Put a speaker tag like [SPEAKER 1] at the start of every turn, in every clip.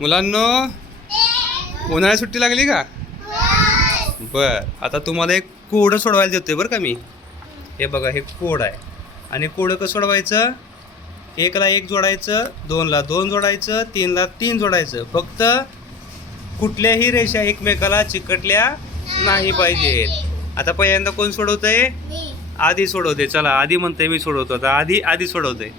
[SPEAKER 1] मुलांनो उन्हाळ्यात सुट्टी लागली का? बर आता तुम्हाला एक कोड सोडवायला देतोय बरं का मी. हे बघा हे कोड आहे. आणि कोड कसं सोडवायचं? एकला एक जोडायचं दोनला दोन जोडायचं तीनला तीन जोडायचं. फक्त कुठल्याही रेषा एकमेकाला चिकटल्या नाही पाहिजेत. आता पहिल्यांदा कोण सोडवतंय? आधी सोडवते चला आधी म्हणते मी सोडवतो. आता आधी आधी सोडवते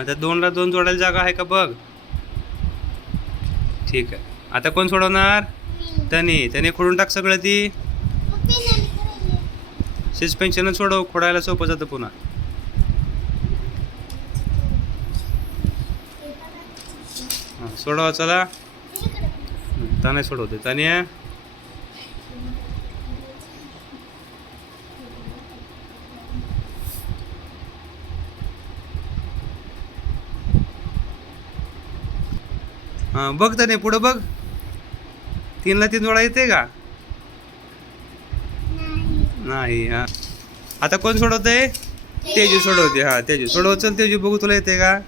[SPEAKER 1] आता दोनला दोन जोडायला जागा आहे का बघ? ठीक आहे. आता कोण सोडवणार? त्याने त्याने खोडून टाक सगळं ती. सस्पेन्शनच सोडव. खोडायला सोपं जातं पुन्हा. हां सोडवा चला. त्याने सोडवते. त्याने हां बघ त्याने पुढं बघ. तीनला तीन जोडा येते का? नाही हा. आता कोण सोडवतंय? तेजू सोडवते हा तेजू. सोडव चल तेजू बघू तुला येते का?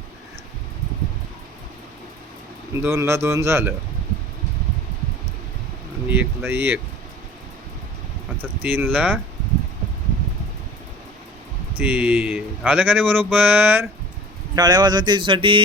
[SPEAKER 1] दोनला दोन झालं. आणि एकला एक. आता तीनला तीन. आलं का रे बरोबर? टाळ्या वाजवा तेजूसाठी.